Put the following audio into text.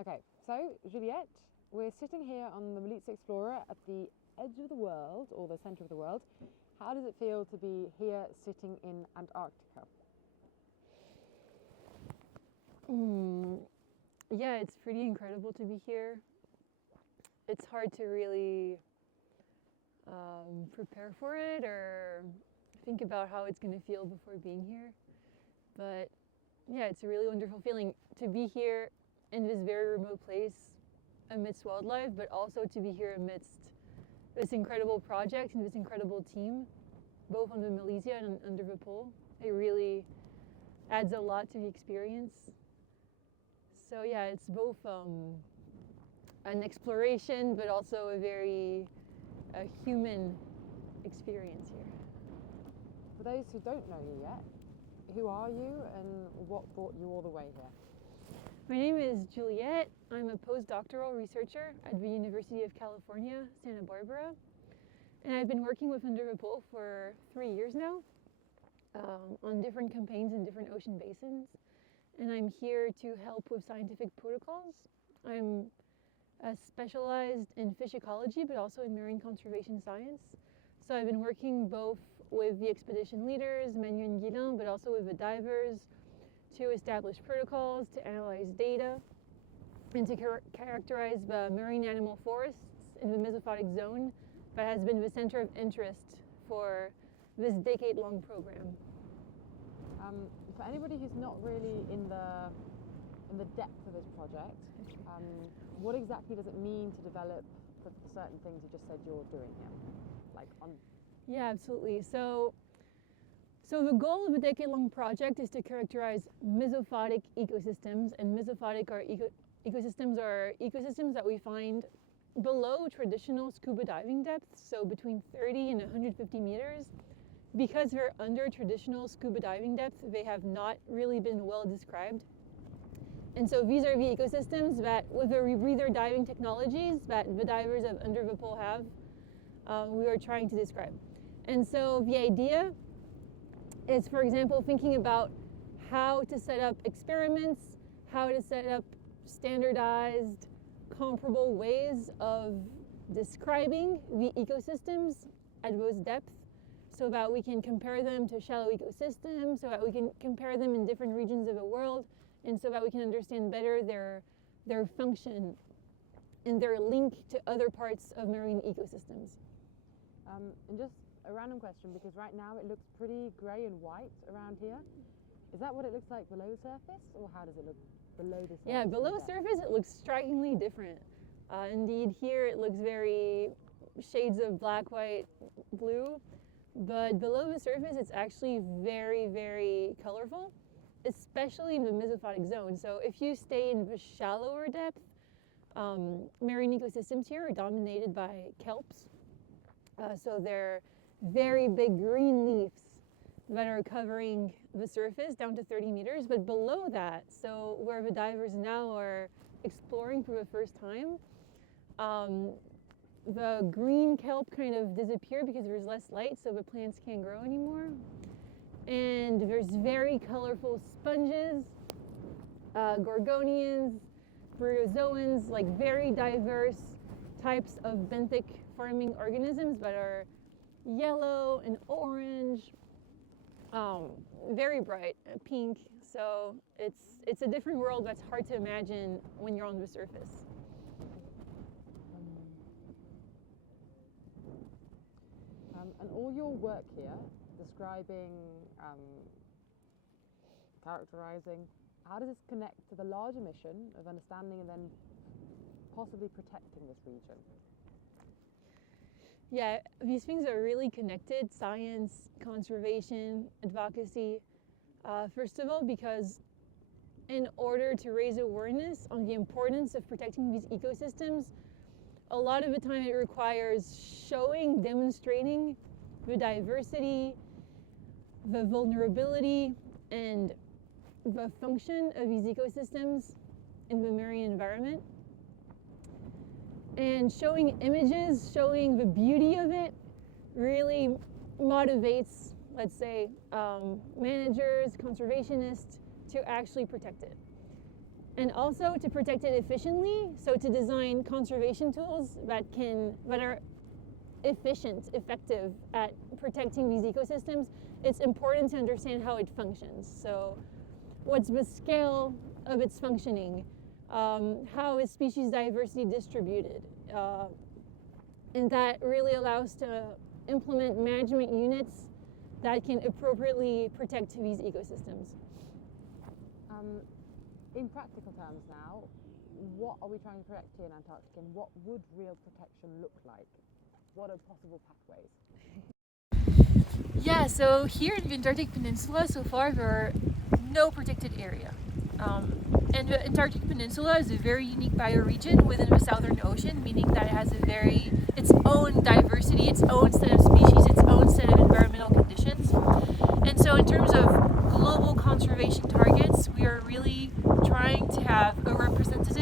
Okay, so Juliette, we're sitting here on the Malizia Explorer at the edge of the world, or the centre of the world. How does it feel to be here sitting in Antarctica? Yeah, it's pretty incredible to be here. It's hard to really prepare for it or think about how it's going to feel before being here. But yeah, it's a really wonderful feeling to be here in this very remote place amidst wildlife, but also to be here amidst this incredible project and this incredible team, both on the Malizia and under the pole. It really adds a lot to the experience. So yeah, it's both an exploration, but also a very human experience here. For those who don't know you yet, who are you and what brought you all the way here? My name is Juliette. I'm a postdoctoral researcher at the University of California, Santa Barbara. And I've been working with Under the Pole for 3 years now on different campaigns in different ocean basins. And I'm here to help with scientific protocols. I'm specialized in fish ecology, but also in marine conservation science. So I've been working both with the expedition leaders, Manu and Guilain, but also with the divers to establish protocols, to analyze data, and to characterize the marine animal forests in the Mesophotic zone that has been the center of interest for this decade-long program. For anybody who's not really in the depth of this project, what exactly does it mean to develop the certain things you just said you're doing here? Yeah, absolutely. So the goal of a decade-long project is to characterize mesophotic ecosystems, and mesophotic ecosystems are ecosystems that we find below traditional scuba diving depths, so between 30 and 150 meters. Because they're under traditional scuba diving depth, they have not really been well described. And so these are the ecosystems that, with the rebreather diving technologies that the divers of Under the Pole have, we are trying to describe. And so the idea is, for example, thinking about how to set up experiments, how to set up standardized, comparable ways of describing the ecosystems at those depths, so that we can compare them to shallow ecosystems, so that we can compare them in different regions of the world, and so that we can understand better their function and their link to other parts of marine ecosystems. And just a random question, because right now it looks pretty grey and white around here. Is that what it looks like below the surface, or how does it look below the surface? Yeah, below the surface it looks strikingly different. Indeed, here it looks very shades of black, white, blue. But below the surface, it's actually very, very colorful, especially in the Mesophotic zone. So if you stay in the shallower depth, marine ecosystems here are dominated by kelps. So they're very big green leaves that are covering the surface down to 30 meters. But below that, so where the divers now are exploring for the first time, the green kelp kind of disappeared because there's less light, so the plants can't grow anymore. And there's very colorful sponges, gorgonians, bryozoans, like very diverse types of benthic farming organisms that are yellow and orange, very bright, pink. So it's a different world that's hard to imagine when you're on the surface. And all your work here, describing, characterizing, how does this connect to the larger mission of understanding and then possibly protecting this region? Yeah, these things are really connected: science, conservation, advocacy. First of all, because in order to raise awareness on the importance of protecting these ecosystems, a lot of the time it requires showing, demonstrating the diversity, the vulnerability, and the function of these ecosystems in the marine environment. And showing images, showing the beauty of it, really motivates, let's say, managers, conservationists to actually protect it. and also to protect it efficiently, so to design conservation tools that are effective at protecting these ecosystems. It's important to understand how it functions. So what's the scale of its functioning? How is species diversity distributed? And that really allows to implement management units that can appropriately protect these ecosystems. In practical terms now, what are we trying to protect here in Antarctica, and what would real protection look like? What are possible pathways? Yeah, so here in the Antarctic Peninsula, so far there are no protected area. And the Antarctic Peninsula is a very unique bioregion within the Southern Ocean, meaning that it has its own diversity, its own set of species, its own set of environmental conditions. And so in terms of global conservation targets, we are really trying to have a representative